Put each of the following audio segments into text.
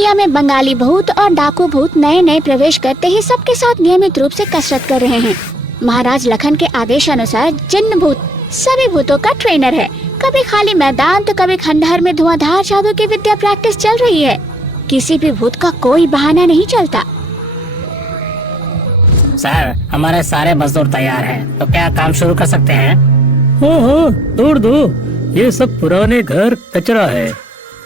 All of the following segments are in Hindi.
दुनिया में बंगाली भूत और डाकू भूत नए नए प्रवेश करते ही सबके साथ नियमित रूप से कसरत कर रहे हैं। महाराज लखन के आदेश अनुसार जिन्न भूत सभी भूतों का ट्रेनर है। कभी खाली मैदान तो कभी खंडहर में धुआंधार जादू की विद्या प्रैक्टिस चल रही है। किसी भी भूत का कोई बहाना नहीं चलता। सर, हमारे सारे मजदूर तैयार हैं, तो क्या काम शुरू कर सकते हैं? हाँ, तोड़ दो। ये सब पुराने घर कचरा है।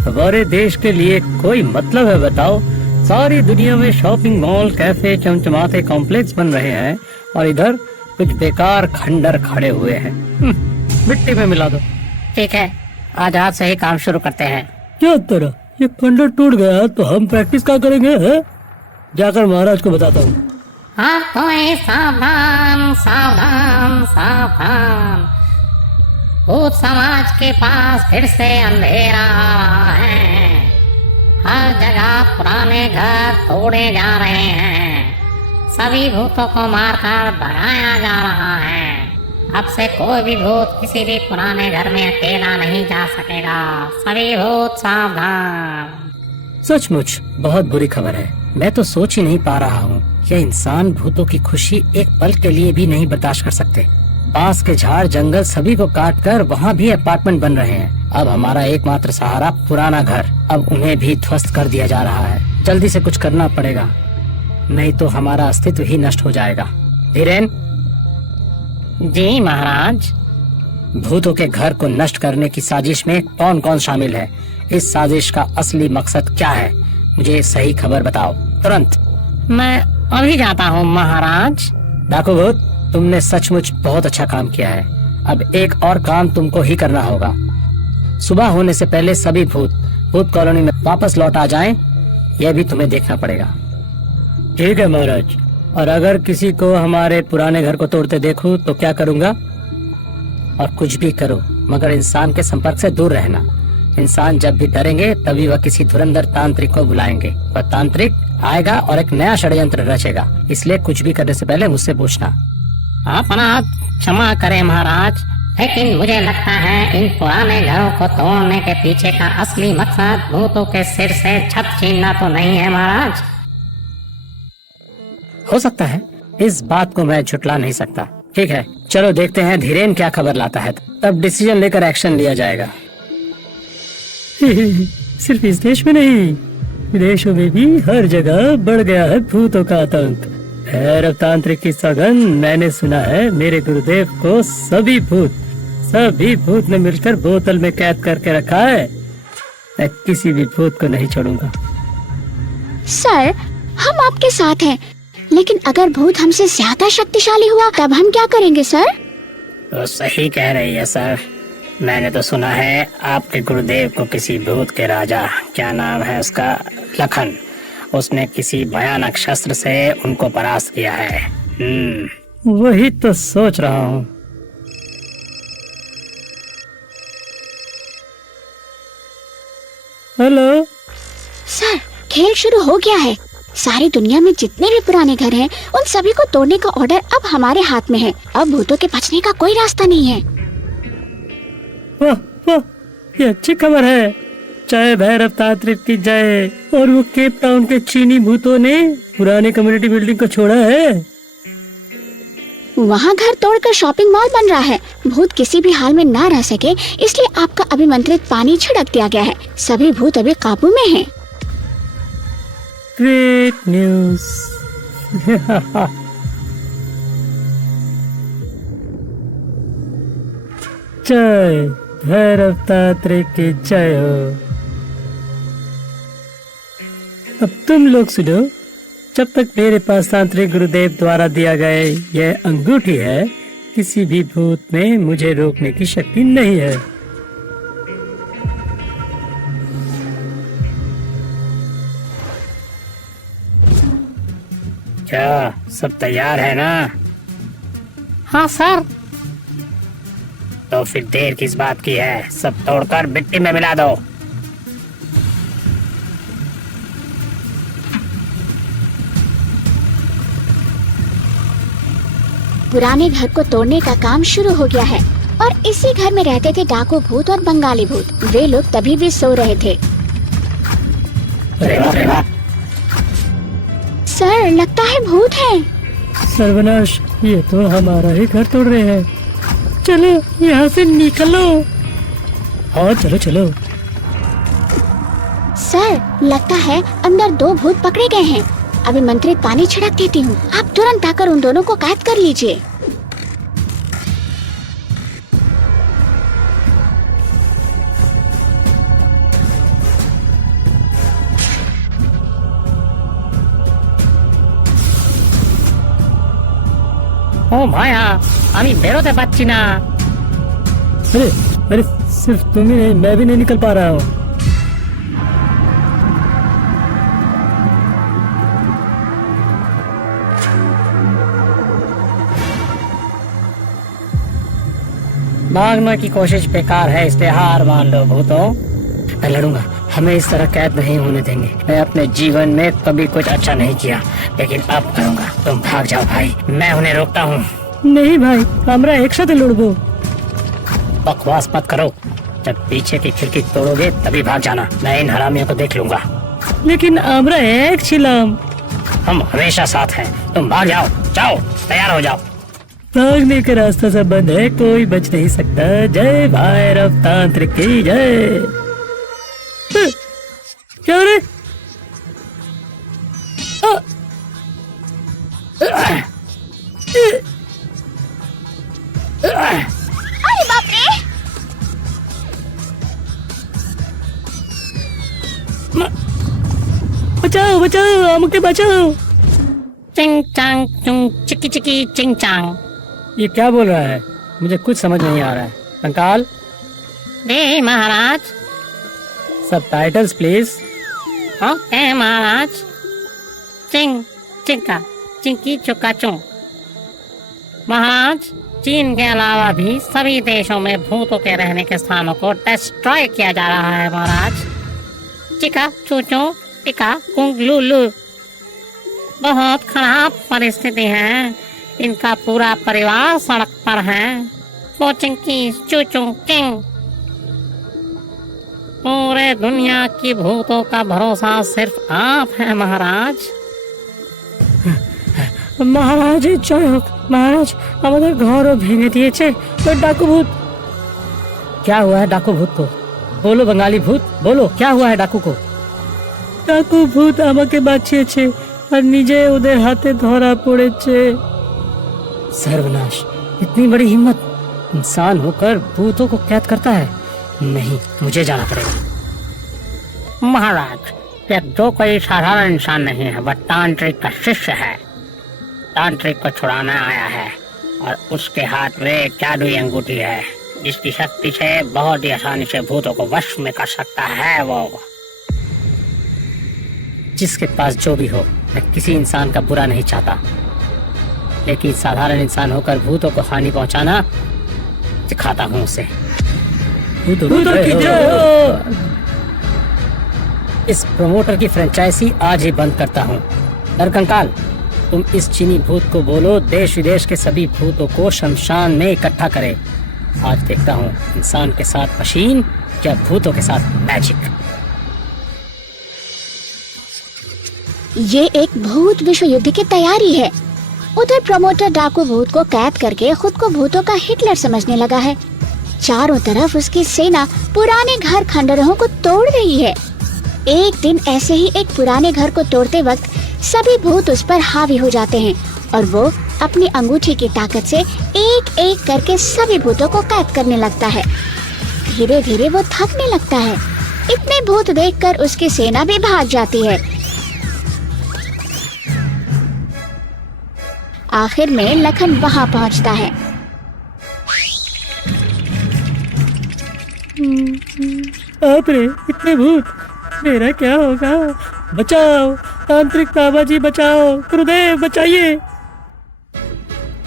हमारे देश के लिए कोई मतलब है बताओ? सारी दुनिया में शॉपिंग मॉल, कैफे, चमचमाते कॉम्प्लेक्स बन रहे हैं और इधर कुछ बेकार खंडर खड़े हुए हैं। मिट्टी में मिला दो। ठीक है, आज से ही काम शुरू करते हैं। क्या तरह ये खंडर टूट गया तो हम प्रैक्टिस क्या करेंगे है? जाकर महाराज को बताता हूँ। हाँ, कोई सावधान सावधान सावधान, भूत समाज के पास फिर से अंधेरा आ रहा है। हर जगह पुराने घर तोड़े जा रहे हैं। सभी भूतों को मारकर भगाया जा रहा है। अब से कोई भी भूत किसी भी पुराने घर में अकेला नहीं जा सकेगा। सभी भूत सावधान। सचमुच बहुत बुरी खबर है। मैं तो सोच ही नहीं पा रहा हूँ। ये इंसान भूतों की खुशी एक पल के लिए भी नहीं बर्दाश्त कर सकते। बांस के झाड़ जंगल सभी को काट कर वहाँ भी अपार्टमेंट बन रहे हैं। अब हमारा एकमात्र सहारा पुराना घर, अब उन्हें भी ध्वस्त कर दिया जा रहा है। जल्दी से कुछ करना पड़ेगा, नहीं तो हमारा अस्तित्व ही नष्ट हो जाएगा। धीरेन। जी महाराज। भूतों के घर को नष्ट करने की साजिश में कौन कौन शामिल है? इस साजिश का असली मकसद क्या है? मुझे सही खबर बताओ तुरंत। मैं अभी जाता हूँ महाराज। डाकू भूत, तुमने सचमुच बहुत अच्छा काम किया है। अब एक और काम तुमको ही करना होगा। सुबह होने से पहले सभी भूत कॉलोनी में वापस लौट आ जाएं, यह भी तुम्हें देखना पड़ेगा। ठीक है महाराज। और अगर किसी को हमारे पुराने घर को तोड़ते देखूं तो क्या करूंगा? और कुछ भी करो, मगर इंसान के संपर्क से दूर रहना। इंसान जब भी डरेंगे तभी वह किसी धुरंधर तांत्रिक को बुलाएंगे। वह तांत्रिक आएगा और एक नया षड्यंत्र रचेगा। इसलिए कुछ भी करने से पहले मुझसे पूछना। अपना क्षमा करें महाराज, लेकिन मुझे लगता है इन पुराने घरों को तोड़ने के पीछे का असली मकसद भूतों के सिर से छत छीनना तो नहीं है महाराज। हो सकता है, इस बात को मैं झुटला नहीं सकता। ठीक है, चलो देखते हैं धीरेन क्या खबर लाता है, तब डिसीजन लेकर एक्शन लिया जाएगा। सिर्फ इस देश में नहीं, विदेशों में भी हर जगह बढ़ गया है भूतों का आतंक। भैरव तांत्रिक की सौगंध, मैंने सुना है मेरे गुरुदेव को सभी भूत ने मिलकर बोतल में कैद करके रखा है। मैं किसी भी भूत को नहीं छोड़ूंगा। सर, हम आपके साथ हैं, लेकिन अगर भूत हमसे ज्यादा शक्तिशाली हुआ तब हम क्या करेंगे सर? तो सही कह रही है सर। मैंने तो सुना है आपके गुरुदेव को किसी भूत के राजा, क्या नाम है उसका, लखन, उसने किसी भयानक शस्त्र से उनको परास्त किया है। वही तो सोच रहा हूँ। हेलो सर, खेल शुरू हो गया है। सारी दुनिया में जितने भी पुराने घर हैं, उन सभी को तोड़ने का ऑर्डर अब हमारे हाथ में है। अब भूतों के बचने का कोई रास्ता नहीं है। वाह वाह, ये अच्छी खबर है। जय भैरव तांत्रिक की जय। और वो केप टाउन के चीनी भूतों ने पुरानी कम्युनिटी बिल्डिंग को छोड़ा है। वहाँ घर तोड़कर शॉपिंग मॉल बन रहा है। भूत किसी भी हाल में ना रह सके, इसलिए आपका अभिमंत्रित पानी छिड़क दिया गया है। सभी भूत अभी काबू में हैं। Great news. जय भैरव तांत्रिक की जय हो। अब तुम लोग सुनो, जब तक मेरे पास तांत्रिक गुरुदेव द्वारा दिया गया यह अंगूठी है, किसी भी भूत में मुझे रोकने की शक्ति नहीं है। क्या सब तैयार है ना? हाँ सर। तो फिर देर किस बात की है, सब तोड़कर मिट्टी में मिला दो। पुराने घर को तोड़ने का काम शुरू हो गया है और इसी घर में रहते थे डाकू भूत और बंगाली भूत। वे लोग तभी भी सो रहे थे। अरे बाप रे बाप। सर लगता है भूत है। सर्वनाश, ये तो हमारा ही घर तोड़ रहे हैं। चलो यहाँ से निकलो। हाँ चलो चलो। सर लगता है अंदर 2 भूत पकड़े गए हैं। अभी मंत्रित पानी छिड़क देती हूँ, आप तुरंत आकर उन दोनों को कैद कर लीजिए। ও ভাইয়া, আমি বেরোতে পারছি না। अरे अरे, सिर्फ तुम ही नहीं, मैं भी नहीं निकल पा रहा हूँ। भागने की कोशिश बेकार है, इसलिए हार मान लो भूतों। मैं लड़ूंगा, हमें इस तरह कैद नहीं होने देंगे। मैं अपने जीवन में कभी कुछ अच्छा नहीं किया, लेकिन अब करूंगा। तुम भाग जाओ भाई, मैं उन्हें रोकता हूँ। नहीं भाई, हमरा एक साथ लड़बो। बकवास मत करो, जब पीछे की खिड़की तोड़ोगे तभी भाग जाना। मैं इन हरामियों को देख लूंगा। लेकिन हमरा एक छिलाम। हम हमेशा साथ हैं, तुम भाग जाओ। जाओ, तैयार हो जाओ। भागने का रास्ता सब बंद है, कोई बच नहीं सकता। जय भैरव तांत्रिक की जय। क्या हो रे? अरे बाप रे! बचाओ बचाओ, हमके बचाओ। चिंग चांग चुंग चिकी चिकी चिंग चांग। ये क्या बोल रहा है? मुझे कुछ समझ नहीं आ रहा है। कंकाल, दे महाराज। Subtitles please. ओके महाराज। चिंग चिंका चिंकी चुका चुंग। महाराज, चीन के अलावा भी सभी देशों में भूतों के रहने के स्थानों को डिस्ट्रॉय किया जा रहा है महाराज। चिका चूचू टिका कुंग लुलु। बहुत खराब परिस्थिति है, इनका पूरा परिवार सड़क पर है। वो चिंकी चूचू किंग। पूरे दुनिया की भूतों का भरोसा सिर्फ आप है महाराज। महाराज জয় হোক। महाराज, আমাদের ঘরও ভেঙে দিয়েছে ওই ডাকু ভূত। क्या हुआ है डाकू भूत को? बोलो बंगाली भूत, बोलो क्या हुआ है डाकू को? ডাকু ভূত আমাকে বাঁচিয়েছে আর নিজে ওদের হাতে ধরা পড়েছে। सर्वनाश, इतनी बड़ी हिम्मत! इंसान होकर भूतों को कैद करता है। नहीं, मुझे जाना पड़ेगा। महाराज, ये तो कोई साधारण इंसान नहीं है, वह तांत्रिक का शिष्य है। तांत्रिक को छुड़ाना आया है और उसके हाथ में एक जादुई अंगूठी है, जिसकी शक्ति से बहुत ही आसानी से भूतों को वश में कर सकता है। वो जिसके पास जो भी हो, मैं किसी इंसान का बुरा नहीं चाहता, लेकिन साधारण इंसान होकर भूतों को हानि पहुंचाना सिखाता हूँ उसे। भूतों की जय हो। इस प्रमोटर की फ्रेंचाइजी आज ही बंद करता हूँ। नरकंकाल, तुम इस चीनी भूत को बोलो देश विदेश के सभी भूतों को शमशान में इकट्ठा करे। आज देखता हूँ इंसान के साथ मशीन या भूतों के साथ मैजिक। ये एक भूत विश्व युद्ध की तैयारी है। उधर प्रमोटर डाकू भूत को कैद करके खुद को भूतों का हिटलर समझने लगा है। चारों तरफ उसकी सेना पुराने घर खंडरों को तोड़ रही है। एक दिन ऐसे ही एक पुराने घर को तोड़ते वक्त सभी भूत उस पर हावी हो जाते हैं और वो अपनी अंगूठी की ताकत से एक एक करके सभी भूतों को कैद करने लगता है। धीरे धीरे वो थकने लगता है। इतने भूत देखकर उसकी सेना भी भाग जाती है। आखिर में लखन वहां पहुंचता है। बाप रे, इतने भूत, मेरा क्या होगा? बचाओ तांत्रिक बाबा जी, बचाओ। गुरुदेव बचाइए।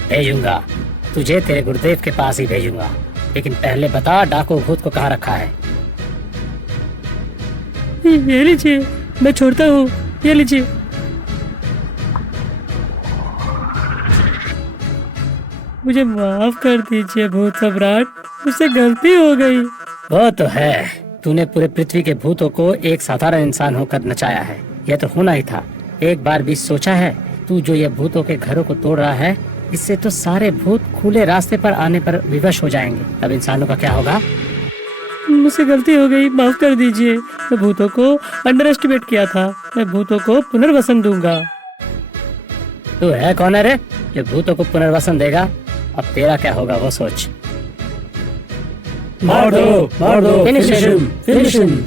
भेजूंगा तुझे, तेरे गुरुदेव के पास ही भेजूंगा, लेकिन पहले बता डाकू भूत को कहाँ रखा है? ये लीजिए, मैं छोड़ता हूँ, ये लीजिए। मुझे माफ कर दीजिए भूत सम्राट, मुझसे गलती हो गई। वो तो है, तूने पूरे पृथ्वी के भूतों को एक साधारण इंसान होकर नचाया है। यह तो होना ही था। एक बार भी सोचा है तू जो ये भूतों के घरों को तोड़ रहा है, इससे तो सारे भूत खुले रास्ते पर आने पर विवश हो जाएंगे। तब इंसानों का क्या होगा? मुझसे गलती हो गई, माफ कर दीजिए। मैं भूतों को अंडर एस्टिमेट किया था। मैं भूतों को पुनर्वसन दूंगा। तू है कौन है रे जो भूतों को पुनर्वसन देगा? अब तेरा क्या होगा वो सोच। मार दो, Finish him. Finish him.